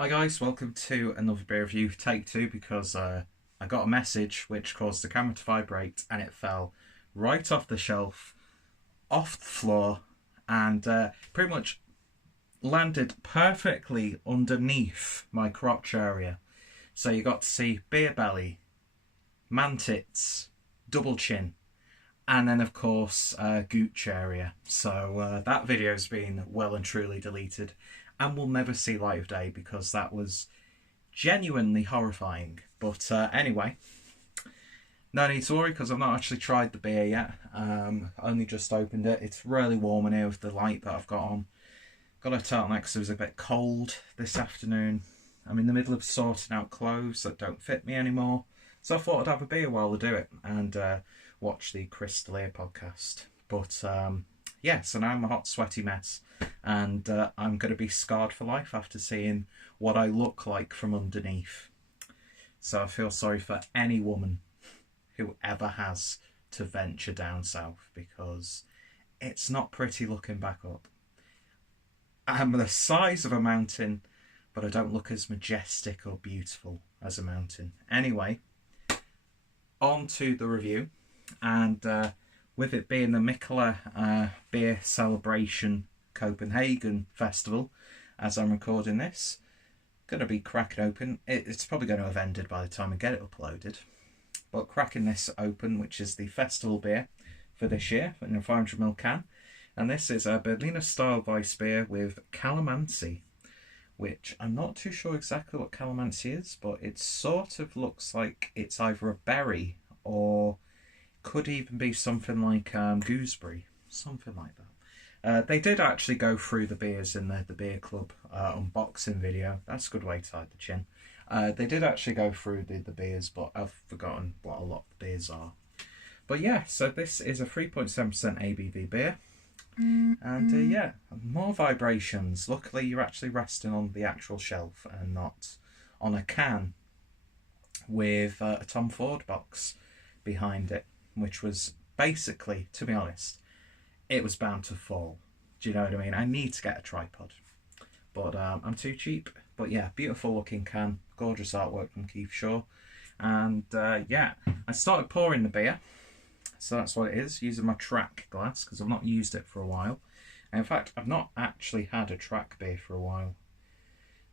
Hi guys, welcome to another beer review, take two, because I got a message which caused the camera to vibrate and it fell right off the shelf, off the floor, and pretty much landed perfectly underneath my crotch area. So you got to see beer belly, man tits, double chin, and then of course gooch area. So that video's been well and truly deleted and will never see light of day because that was genuinely horrifying. But anyway, no need to worry because I've not actually tried the beer yet. Only just opened it. It's really warm in here with the light that I've got on. Got a turtleneck because it was a bit cold this afternoon. I'm in the middle of sorting out clothes that don't fit me anymore. So I thought I'd have a beer while I do it and watch the Crystal Air podcast. But yeah, so now I'm a hot sweaty mess and I'm going to be scarred for life after seeing what I look like from underneath. So I feel sorry for any woman who ever has to venture down south because it's not pretty looking back up. I'm the size of a mountain, but I don't look as majestic or beautiful as a mountain. Anyway, on to the review, and with it being the Mikkeller Beer Celebration Copenhagen Festival, as I'm recording this, going to be cracking open. It's probably going to have ended by the time I get it uploaded, but cracking this open, which is the festival beer for this year in a 500ml can, and this is a Berliner style Weisse beer with Kalamansi, which I'm not too sure exactly what Kalamansi is, but it sort of looks like it's either a berry or could even be something like gooseberry, something like that. They did actually go through the beers in the beer club unboxing video. That's a good way to hide the chin. They did actually go through the beers, but I've forgotten what a lot of the beers are. But yeah, so this is a 3.7% ABV beer. And yeah, more vibrations. Luckily you're actually resting on the actual shelf and not on a can with a Tom Ford box behind it, which was basically, to be honest, it was bound to fall. Do you know what I mean? I need to get a tripod, but I'm too cheap. But yeah, beautiful looking can, gorgeous artwork from Keith Shaw. And yeah, I started pouring the beer. So that's what it is, using my track glass, because I've not used it for a while. And in fact, I've not actually had a track beer for a while.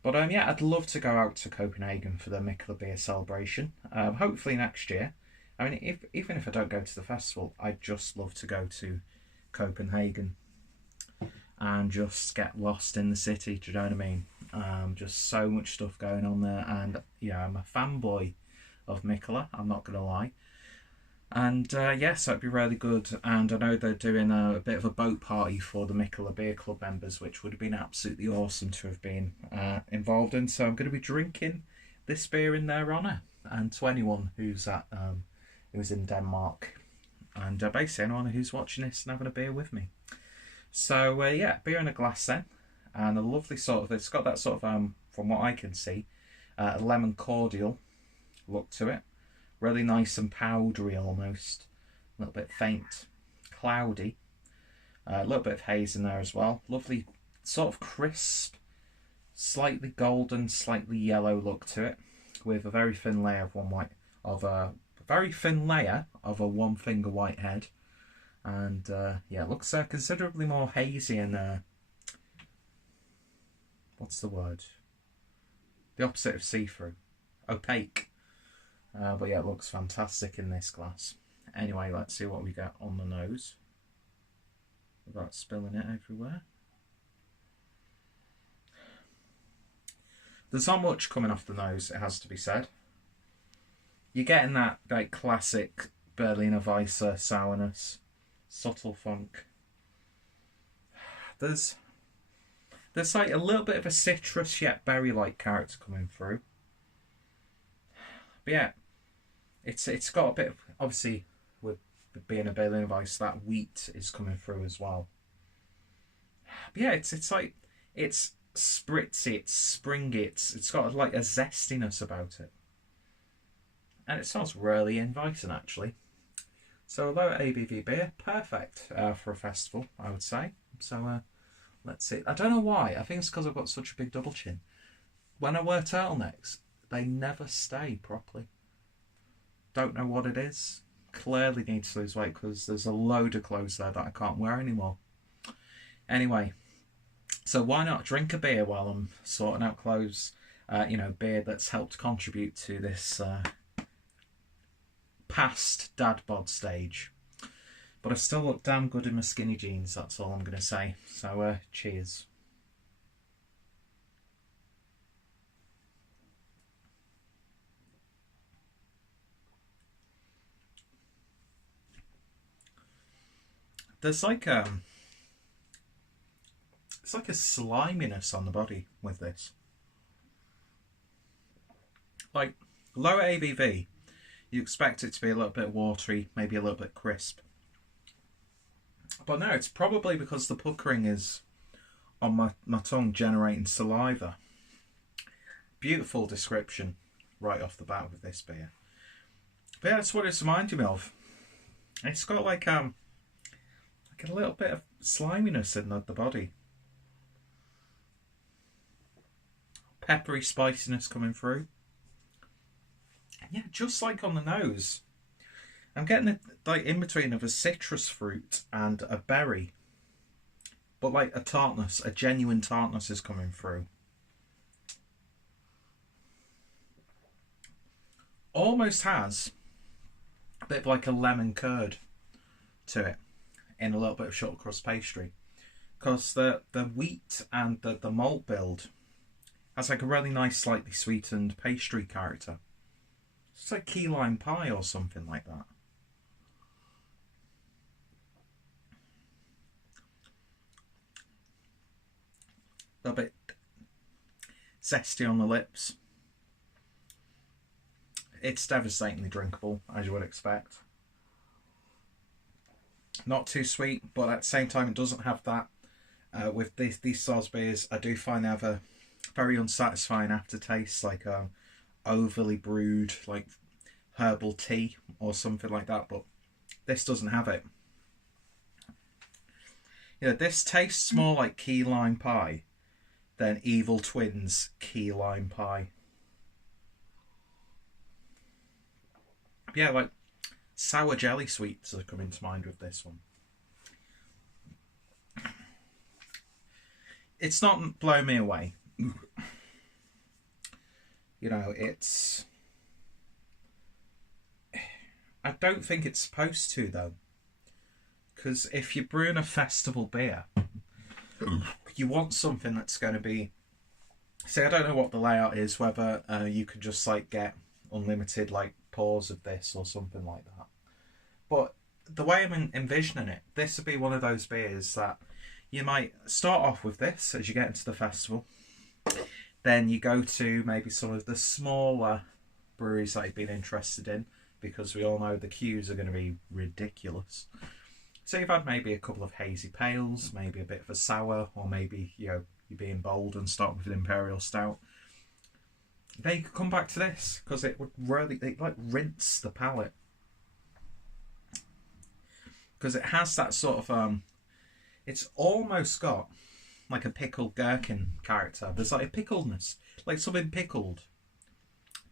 But yeah, I'd love to go out to Copenhagen for the Mikkeller Beer Celebration. Hopefully next year. I mean, even if I don't go to the festival, I'd just love to go to Copenhagen and just get lost in the city, do you know what I mean? Just so much stuff going on there. And, you know, I'm a fanboy of Mikkeller, I'm not going to lie. And yes, that'd be really good. And I know they're doing a bit of a boat party for the Mikkeller Beer Club members, which would have been absolutely awesome to have been involved in. So I'm going to be drinking this beer in their honour, and to anyone who's in Denmark, and basically anyone who's watching this and having a beer with me. So yeah, beer in a glass then, and a lovely sort of, it's got that sort of from what I can see, a lemon cordial look to it. Really nice and powdery almost. A little bit faint, cloudy. A little bit of haze in there as well. Lovely sort of crisp, slightly golden, slightly yellow look to it, with a very thin layer of a one finger white head. And yeah, it looks considerably more hazy and what's the word? The opposite of see-through. Opaque. But yeah, it looks fantastic in this glass. Anyway, let's see what we get on the nose without spilling it everywhere. There's not much coming off the nose, it has to be said. You're getting that like classic Berliner Weisse sourness, subtle funk. There's like a little bit of a citrus yet berry-like character coming through. But yeah, it's got a bit of, obviously with being a Berliner Weisse, that wheat is coming through as well. But yeah, it's like, it's spritzy, it's springy, it's got like a zestiness about it, and it smells really inviting actually. So a low ABV beer, perfect for a festival, I would say. So let's see. I don't know why. I think it's because I've got such a big double chin. when I wear turtlenecks, they never stay properly. Don't know what it is. Clearly need to lose weight because there's a load of clothes there that I can't wear anymore. Anyway, so why not drink a beer while I'm sorting out clothes? Beer that's helped contribute to this past dad bod stage. But I still look damn good in my skinny jeans, that's all I'm going to say. So, cheers. There's like it's like a sliminess on the body with this. Like, lower ABV, you expect it to be a little bit watery, maybe a little bit crisp. But no, it's probably because the puckering is on my tongue generating saliva. Beautiful description right off the bat with this beer. But yeah, that's what it's reminding me of. It's got like a little bit of sliminess in the body. Peppery spiciness coming through. Yeah, just like on the nose. I'm getting it like in between of a citrus fruit and a berry. But like a tartness, a genuine tartness is coming through. Almost has a bit of like a lemon curd to it in a little bit of short crust pastry. Because the wheat and the malt build has like a really nice, slightly sweetened pastry character. It's like key lime pie or something like that. A bit zesty on the lips. It's devastatingly drinkable, as you would expect. Not too sweet, but at the same time it doesn't have that. With these styles beers, I do find they have a very unsatisfying aftertaste, like overly brewed, like herbal tea or something like that, but this doesn't have it. Yeah, this tastes more like key lime pie than Evil Twins key lime pie. Yeah, like sour jelly sweets are coming to mind with this one. It's not blowing me away. It's... I don't think it's supposed to, though. Because if you're brewing a festival beer, you want something that's going to be... See, I don't know what the layout is, whether you can just like get unlimited like pours of this or something like that. But the way I'm envisioning it, this would be one of those beers that you might start off with this as you get into the festival. Then you go to maybe some of the smaller breweries that you've been interested in, because we all know the queues are going to be ridiculous. So you've had maybe a couple of hazy pales, maybe a bit of a sour, or maybe you're being bold and start with an imperial stout. Then you could come back to this, because it would really like rinse the palate, because it has that sort of it's almost got like a pickled gherkin character. There's like a pickledness, like something pickled.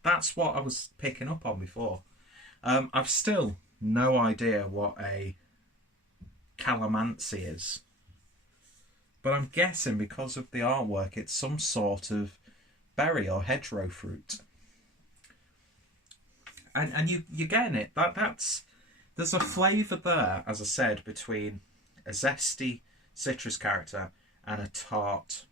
That's what I was picking up on before. I've still no idea what a Kalamansi is, but I'm guessing because of the artwork it's some sort of berry or hedgerow fruit. And you're getting it. There's a flavour there, as I said, between a zesty citrus character and a tart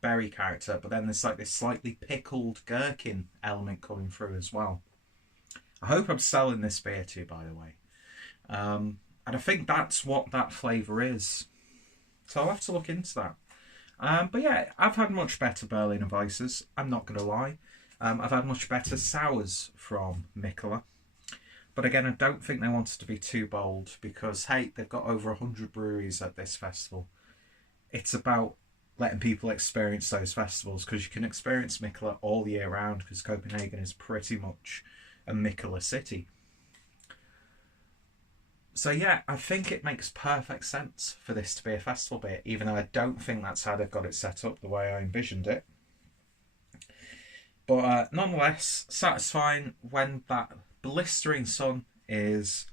berry character, but then there's like this slightly pickled gherkin element coming through as well. I hope I'm selling this beer to you, by the way. And I think that's what that flavour is. So I'll have to look into that. But yeah, I've had much better Berliner Weisses, I'm not going to lie. I've had much better sours from Mikkeller. But again, I don't think they wanted to be too bold because, hey, they've got over 100 breweries at this festival. It's about letting people experience those festivals, because you can experience Mikkeller all year round, because Copenhagen is pretty much a Mikkeller city. So yeah, I think it makes perfect sense for this to be a festival beer, even though I don't think that's how they've got it set up the way I envisioned it. But nonetheless, satisfying when that blistering sun is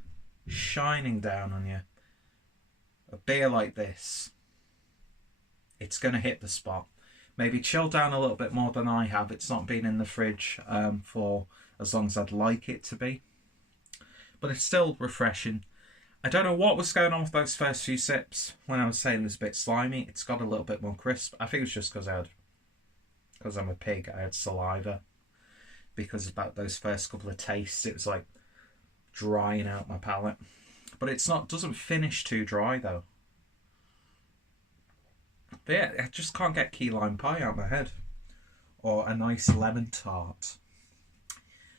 shining down on you. A beer like this, it's going to hit the spot. Maybe chill down a little bit more than I have. It's not been in the fridge for as long as I'd like it to be. But it's still refreshing. I don't know what was going on with those first few sips when I was saying it was a bit slimy. It's got a little bit more crisp. I think it was just because I'm a pig, I had saliva. Because about those first couple of tastes, it was like drying out my palate. But doesn't finish too dry though. But yeah, I just can't get key lime pie out of my head. Or a nice lemon tart.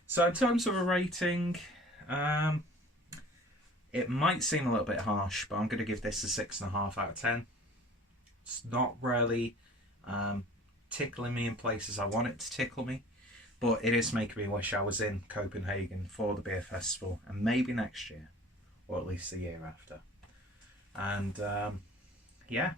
So in terms of a rating, it might seem a little bit harsh, but I'm going to give this a 6.5 out of 10. It's not really tickling me in places I want it to tickle me, but it is making me wish I was in Copenhagen for the beer festival, and maybe next year, or at least the year after. And yeah,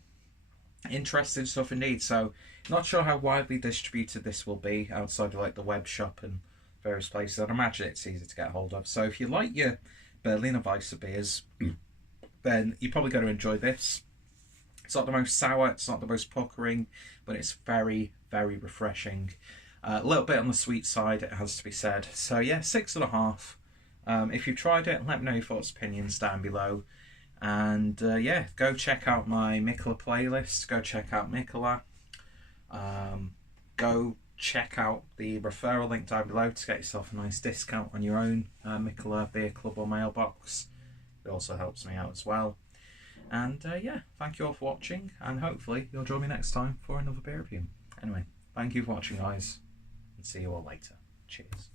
interesting stuff indeed. So not sure how widely distributed this will be outside of like the web shop and various places. I'd imagine it's easy to get hold of. So if you like your Berliner Weisse beers, then you're probably going to enjoy this. It's not the most sour, it's not the most puckering, but it's very, very refreshing. A little bit on the sweet side, it has to be said. So yeah, 6.5. If you've tried it, let me know your thoughts, opinions down below. And yeah, go check out my Mikkeller playlist. Go check out Mikkeller. Go check out the referral link down below to get yourself a nice discount on your own Mikkeller Beer Club or mailbox. It also helps me out as well. And yeah, thank you all for watching, and hopefully you'll join me next time for another beer review. Anyway, thank you for watching, guys, and see you all later. Cheers.